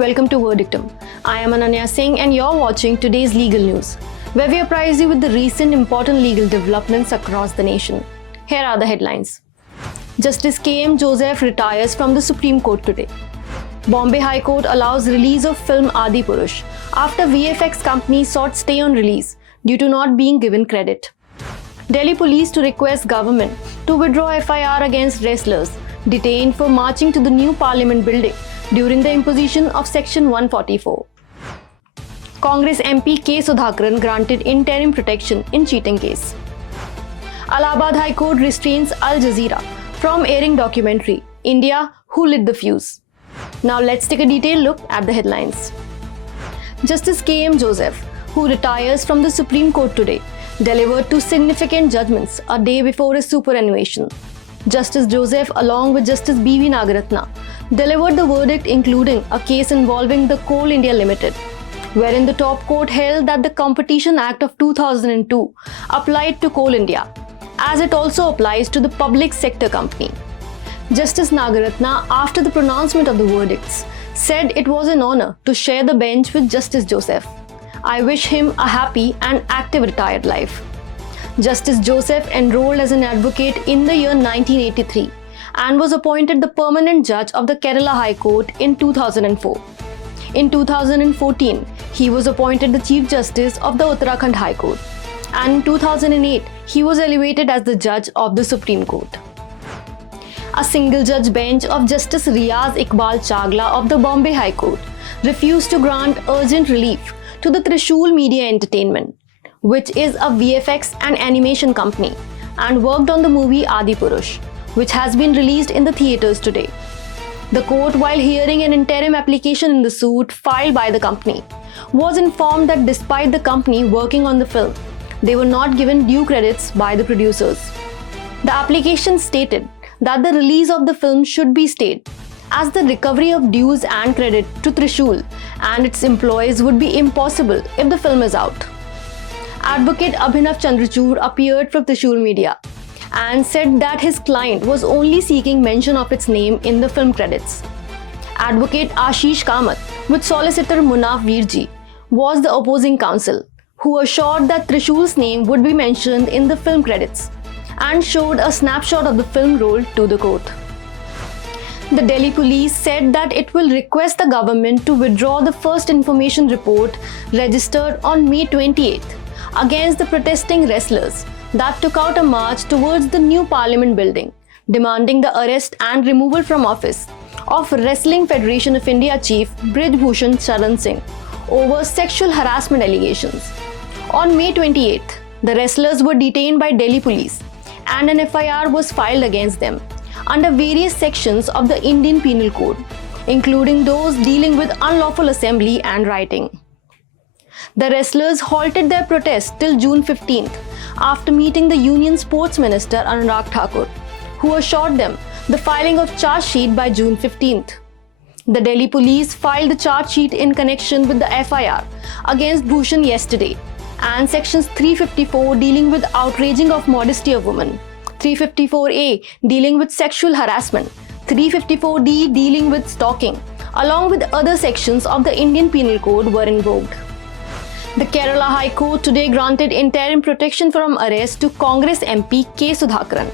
welcome to Verdictum. I am Ananya Singh and you're watching today's legal news, where we apprise you with the recent important legal developments across the nation. Here are the headlines. Justice K.M. Joseph retires from the Supreme Court today. Bombay High Court allows release of film Adipurush after VFX company sought stay on release due to not being given credit. Delhi police to request government to withdraw FIR against wrestlers detained for marching to the new parliament building during the imposition of Section 144. Congress MP K. Sudhakaran granted interim protection in cheating case. Allahabad High Court restrains Al Jazeera from airing documentary India, Who Lit the Fuse. Now let's take a detailed look at the headlines. Justice K.M. Joseph, who retires from the Supreme Court today, delivered two significant judgments a day before his superannuation. Justice Joseph, along with Justice B.V. Nagaratna, delivered the verdict including a case involving the Coal India Limited, wherein the top court held that the Competition Act of 2002 applied to Coal India, as it also applies to the public sector company. Justice Nagaratna, after the pronouncement of the verdicts, said it was an honor to share the bench with Justice Joseph. I wish him a happy and active retired life. Justice Joseph enrolled as an advocate in the year 1983 and was appointed the permanent judge of the Kerala High Court in 2004. In 2014, he was appointed the Chief Justice of the Uttarakhand High Court, and in 2008, he was elevated as the judge of the Supreme Court. A single-judge bench of Justice Riaz Iqbal Chagla of the Bombay High Court refused to grant urgent relief to the Trishul Media Entertainment, which is a VFX and animation company, and worked on the movie Adipurush, which has been released in the theatres today. The court, while hearing an interim application in the suit filed by the company, was informed that despite the company working on the film, they were not given due credits by the producers. The application stated that the release of the film should be stayed, as the recovery of dues and credit to Trishul and its employees would be impossible if the film is out. Advocate Abhinav Chandrachud appeared from Trishul Media and said that his client was only seeking mention of its name in the film credits. Advocate Ashish Kamath with solicitor Munaf Virji was the opposing counsel, who assured that Trishul's name would be mentioned in the film credits and showed a snapshot of the film roll to the court. The Delhi police said that it will request the government to withdraw the first information report registered on May 28th against the protesting wrestlers that took out a march towards the new Parliament building, demanding the arrest and removal from office of Wrestling Federation of India Chief Brij Bhushan Sharan Singh over sexual harassment allegations. On May 28th, the wrestlers were detained by Delhi police and an FIR was filed against them under various sections of the Indian Penal Code, including those dealing with unlawful assembly and rioting. The wrestlers halted their protest till June 15th after meeting the Union Sports Minister Anurag Thakur, who assured them the filing of charge sheet by June 15th. The Delhi police filed the charge sheet in connection with the FIR against Bhushan yesterday, and sections 354 dealing with outraging of modesty of women, 354A dealing with sexual harassment, 354D dealing with stalking, along with other sections of the Indian Penal Code were invoked. The Kerala High Court today granted interim protection from arrest to Congress MP K. Sudhakaran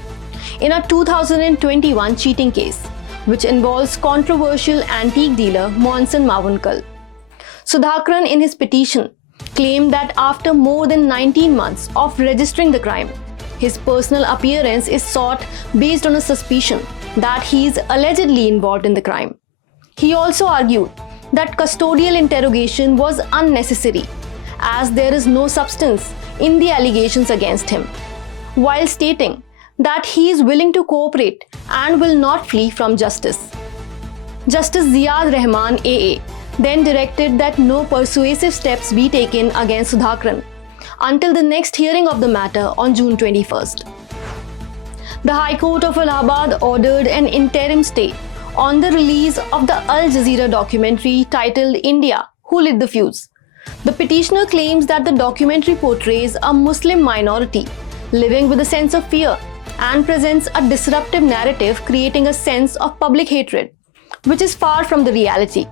in a 2021 cheating case, which involves controversial antique dealer Monson Mavunkal. Sudhakaran, in his petition, claimed that after more than 19 months of registering the crime, his personal appearance is sought based on a suspicion that he is allegedly involved in the crime. He also argued that custodial interrogation was unnecessary, as there is no substance in the allegations against him, while stating that he is willing to cooperate and will not flee from justice. Justice Ziad Rahman AA then directed that no persuasive steps be taken against Sudhakaran until the next hearing of the matter on June 21st. The High Court of Allahabad ordered an interim stay on the release of the Al Jazeera documentary titled India, Who Lit the Fuse. The petitioner claims that the documentary portrays a Muslim minority living with a sense of fear and presents a disruptive narrative creating a sense of public hatred, which is far from the reality.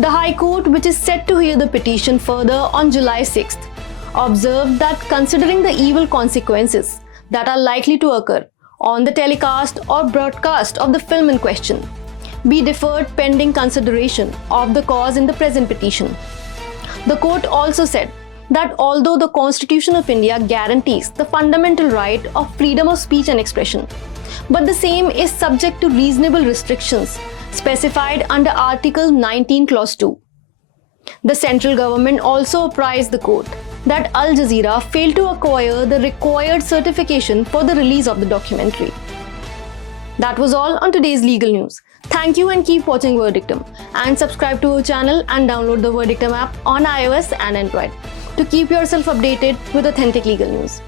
The High Court, which is set to hear the petition further on July 6th, observed that considering the evil consequences that are likely to occur on the telecast or broadcast of the film in question, be deferred pending consideration of the cause in the present petition. The court also said that although the Constitution of India guarantees the fundamental right of freedom of speech and expression, but the same is subject to reasonable restrictions specified under Article 19 Clause 2. The central government also apprised the court that Al Jazeera failed to acquire the required certification for the release of the documentary. That was all on today's legal news. Thank you and keep watching Verdictum, and subscribe to our channel and download the Verdictum app on iOS and Android to keep yourself updated with authentic legal news.